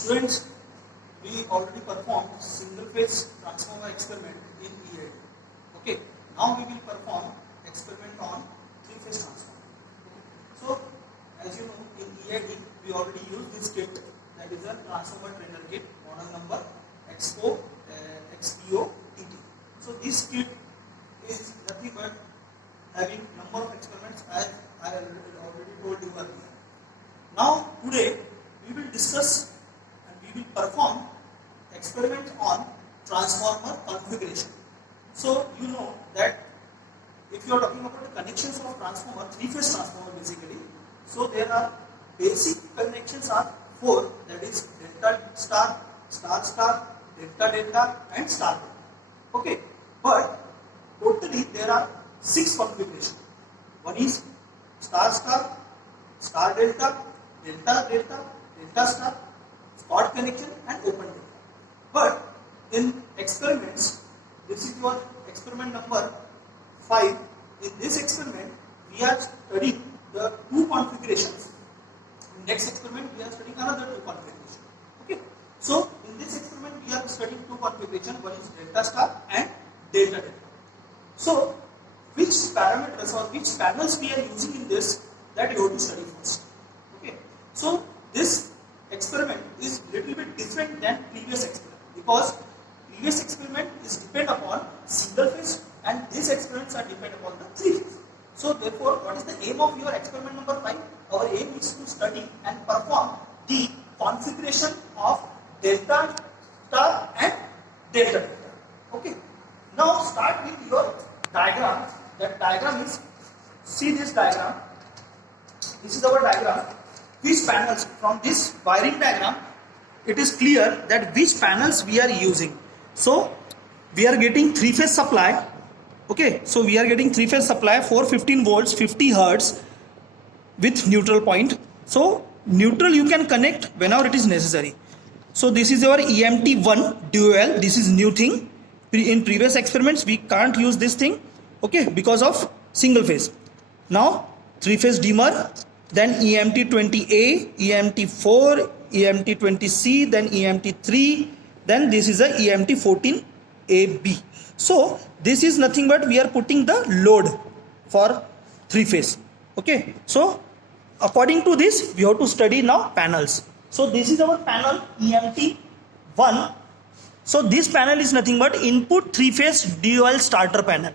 Students, we already performed single phase transformer experiment in EID. Okay, now we will perform experiment on three phase transformer. Okay. So, as you know, in EID we already use this kit, that is a transformer trainer kit, model number XPO-TT. So this kit is nothing but having number of experiments as I already told you earlier. Now today we will discuss and we will perform experiment on transformer configuration. So you know that if you are talking about the connections of transformer, three-phase transformer basically, so there are basic connections are four, that is delta star, star star, delta delta and star delta. Okay, but totally there are 6 configurations. One is star star, star delta, delta delta, delta star, spot connection and open delta. But in experiments, this is your experiment number 5. In this experiment, we are studying the 2 configurations. In next experiment, we are studying another 2 configurations. Okay. So in this experiment, we are studying 2 configurations. One is delta star and delta delta. So which parameters or which panels we are using in this, that you have to study first. Okay. So this experiment is little bit different than previous experiment, because previous experiment is depend upon single phase and these experiments are depend upon the 3 phase. So therefore, what is the aim of your experiment number 5? Our aim is to study and perform the configuration of delta star and delta delta. Okay. Now start with your diagram. That diagram is, see this diagram. This is our diagram. Which panels, from this wiring diagram, it is clear that which panels we are using. So we are getting 3-phase supply. Okay, so we are getting 3-phase supply, 415 volts, 50 hertz with neutral point. So neutral you can connect whenever it is necessary. So this is our EMT1 dual. This is new thing. In previous experiments we can't use this thing, okay, because of single phase. Now 3-phase dimmer, then EMT20A, EMT4, EMT20C, then EMT3, then this is a EMT14AB. So this is nothing but we are putting the load for 3-phase. Okay, so according to this we have to study now panels. So this is our panel EMT1. So this panel is nothing but input 3-phase dual starter panel.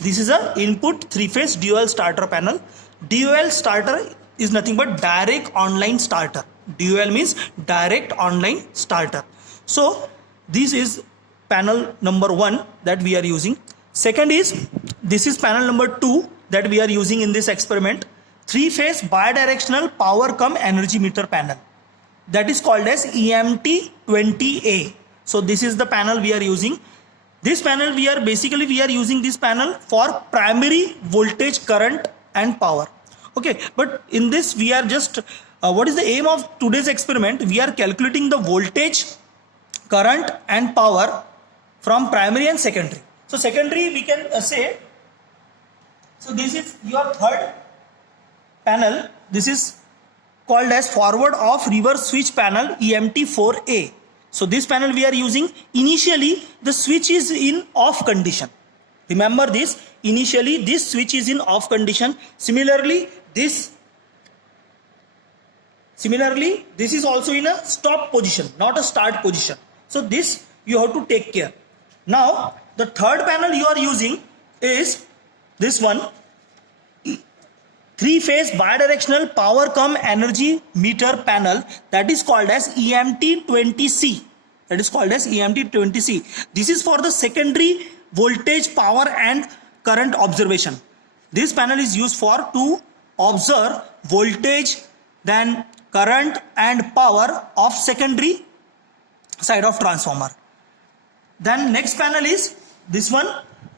This is a input 3-phase dual starter panel. Dual starter is nothing but direct online starter. Dual means direct online starter. So this is panel number 1 that we are using. Second is, this is panel number 2 that we are using in this experiment. 3-phase bidirectional power cum energy meter panel. That is called as EMT20A. So this is the panel we are using. This panel we are using this panel for primary voltage, current and power. Okay, but in this we are just, what is the aim of today's experiment? We are calculating the voltage, current and power from primary and secondary. So secondary we can say, so this is your third panel. This is called as forward off reverse switch panel EMT4A. So this panel we are using, initially the switch is in off condition. Remember this, initially this switch is in off condition. Similarly this is also in a stop position, not a start position. So this you have to take care. Now the third panel you are using is this one, 3-phase bidirectional power cum energy meter panel, that is called as EMT20C. That is called as EMT20C. This is for the secondary voltage, power and current observation. This panel is used for to observe voltage, then current and power of secondary side of transformer. Then next panel is this one.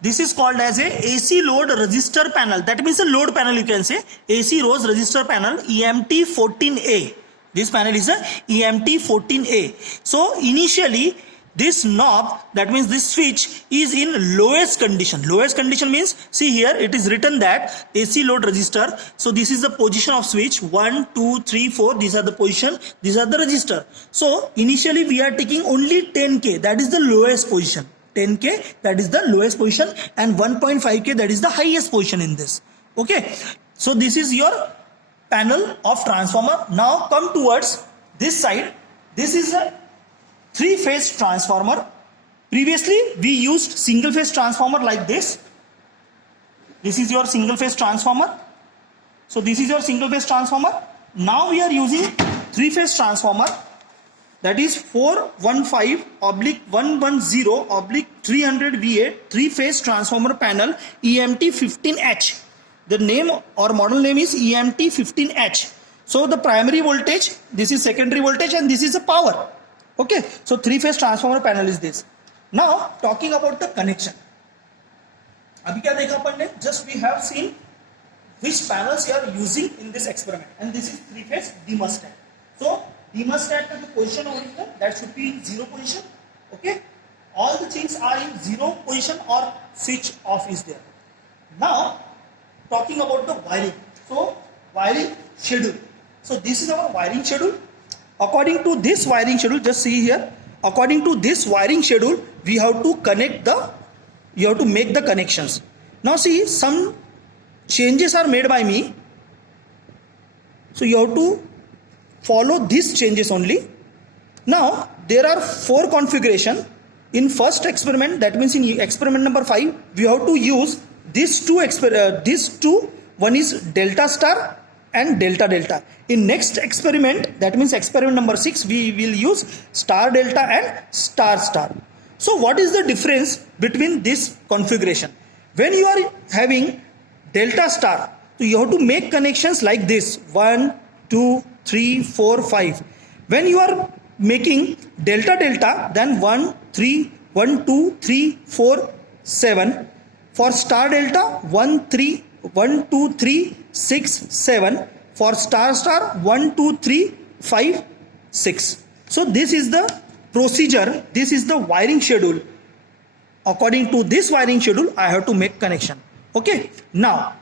This is called as a AC load resistor panel. That means a load panel, you can say. AC load resistor panel EMT14A. This panel is a EMT14A. So initially this knob, that means this switch is in lowest condition. Lowest condition means, see here it is written that AC load resistor. So this is the position of switch, 1, 2, 3, 4, these are the position, these are the resistor. So initially we are taking only 10K, that is the lowest position. 10K, that is the lowest position, and 1.5K, that is the highest position in this. Okay, so this is your panel of transformer. Now come towards this side. This is a 3-phase transformer. Previously we used single phase transformer like this. This is your single phase transformer. So this is your single phase transformer. Now we are using 3-phase transformer, that is 415/110/300 VA 3-phase transformer panel EMT 15H. The name or model name is EMT 15H. So the primary voltage, this is secondary voltage, and this is the power. Okay, so 3-phase transformer panel is this. Now talking about the connection. Abhi kya dekha apan ne? Just we have seen which panels you are using in this experiment, and this is 3-phase thermostat. So thermostat ka the position over here, that should be in 0 position. Okay, all the things are in 0 position or switch off is there. Now talking about the wiring. So wiring schedule. So this is our wiring schedule. According to this wiring schedule, just see here, according to this wiring schedule, we have to connect you have to make the connections. Now see, some changes are made by me. So you have to follow these changes only. Now there are 4 configuration. In first experiment, that means in experiment number 5, we have to use these two, one is delta star and delta delta. In next experiment, that means experiment number 6, we will use star delta and star star. So what is the difference between this configuration? When you are having delta star, so you have to make connections like this, 1, 2, 3, 4, 5. When you are making delta delta, then 1, 2, 3, 4, 7. For star delta, 1, 2, 3, 6, 7. For star star, 1, 2, 3, 5, 6. So this is the procedure, this is the wiring schedule. According to this wiring schedule, I have to make connection. Okay, now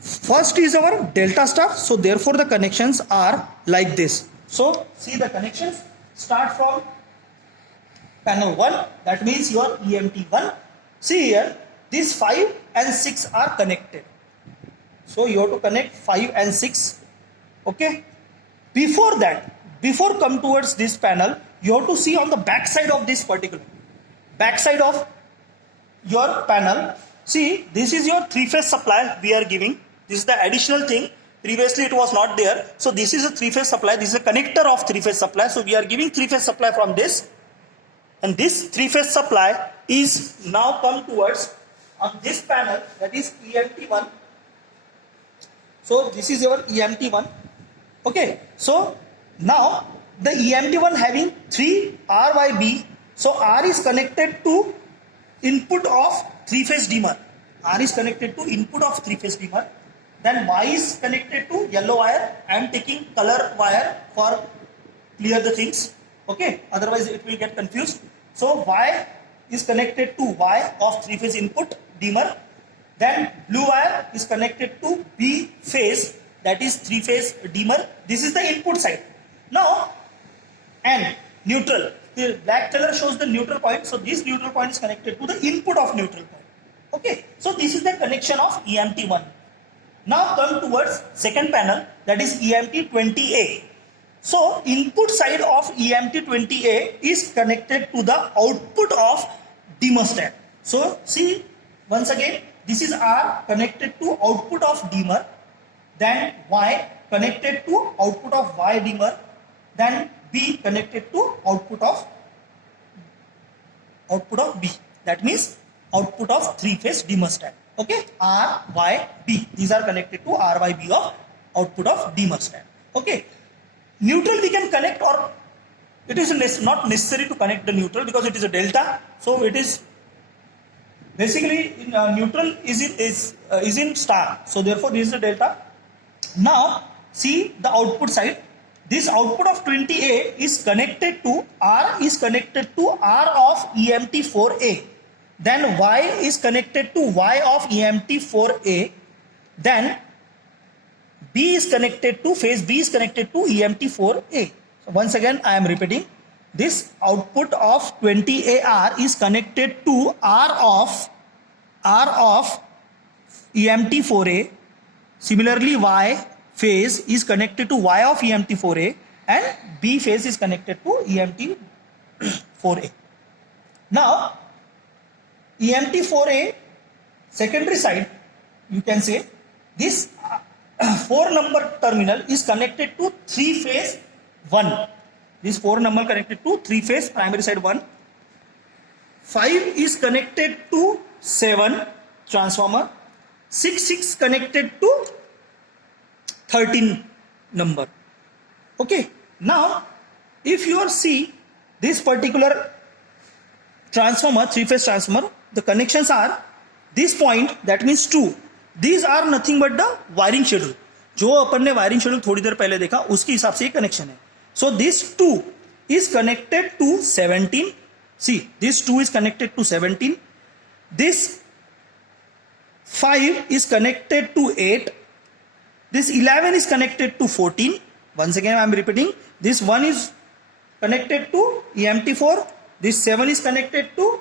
first is our delta star, so therefore the connections are like this. So see the connections start from panel 1, that means your EMT 1. See here, these 5 and 6 are connected. So you have to connect 5 and 6. Okay. Before that, before come towards this panel, you have to see on the back side of this particular back side of your panel. See, this is your 3-phase supply we are giving. This is the additional thing. Previously it was not there. So this is a 3-phase supply. This is a connector of 3-phase supply. So we are giving 3-phase supply from this. And this 3-phase supply is now come towards on this panel, that is EMT1. So this is your EMT1. Okay. So now the EMT1 having 3 R by B. So R is connected to input of 3-phase dimmer. R is connected to input of 3-phase dimmer. Then Y is connected to yellow wire. I am taking color wire for clear the things. Okay. Otherwise it will get confused. So Y is connected to Y of 3-phase input dimmer. Then blue wire is connected to B phase, that is 3-phase dimmer. This is the input side. Now, and neutral. The black color shows the neutral point. So this neutral point is connected to the input of neutral point. Okay. So this is the connection of EMT1. Now come towards second panel, that is EMT20A. So input side of EMT20A is connected to the output of thermostat. So see, once again, this is R connected to output of dimmer, then Y connected to output of Y dimmer, then B connected to output of B. That means output of 3-phase thermostat. Okay, R, Y, B. These are connected to R, Y, B of output of thermostat. Okay, neutral we can connect, or it is not necessary to connect the neutral because it is a delta. So it is basically neutral is in star. So therefore this is a delta. Now see the output side. this output of 20A is connected to R of EMT4A. Then Y is connected to Y of EMT4A. Then phase B is connected to EMT4A. So once again I am repeating, this output of 20AR is connected to R of EMT4A. Similarly, Y phase is connected to Y of EMT4A and B phase is connected to EMT4A. Now, EMT4A secondary side, you can say this 4 number terminal is connected to 3 phase 1. This 4 number connected to 3 phase primary side 1. 5 is connected to 7 transformer. 6 connected to 13 number. Okay. Now, if you see this particular transformer, 3-phase transformer, the connections are this point, that means 2. These are nothing but the wiring schedule. जो अपन ने wiring schedule थोड़ी देर पहले देखा, उसके हिसाब से ये connection है. So this 2 is connected to 17. See, this 2 is connected to 17. This 5 is connected to 8. This 11 is connected to 14. Once again I am repeating, this 1 is connected to EMT4. This 7 is connected to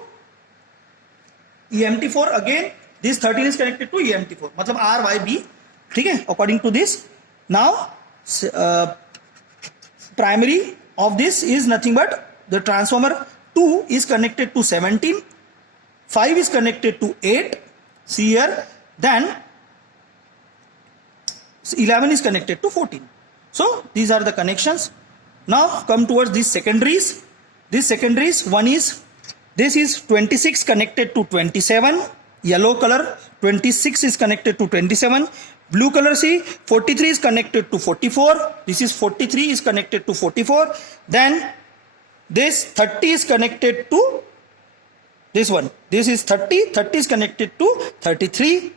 EMT4 again. This 13 is connected to EMT4. मतलब R, Y, B. ठीक है? According to this. Now, primary of this is nothing but the transformer 2 is connected to 17. 5 is connected to 8. See here. Then 11 is connected to 14. So these are the connections. Now come towards these secondaries. These secondaries, this is 26 connected to 27. Yellow color, 26 is connected to 27. Blue color, see, 43 is connected to 44. This is 43 is connected to 44. Then this 30 is connected to this one. This is 30. 30 is connected to 33.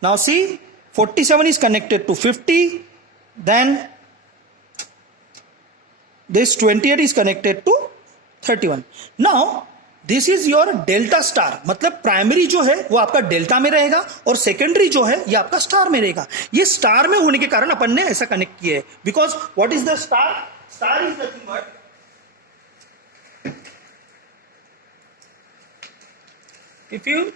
Now see, 47 is connected to 50. Then this 28 is connected to 31. Now this is your delta star. मतलब primary जो है वो आपका delta में रहेगा और secondary जो है ये आपका स्टार में रहेगा. ये स्टार में होने के कारण अपन ने ऐसा कनेक्ट किया है. Because what is the star? Star is nothing but if you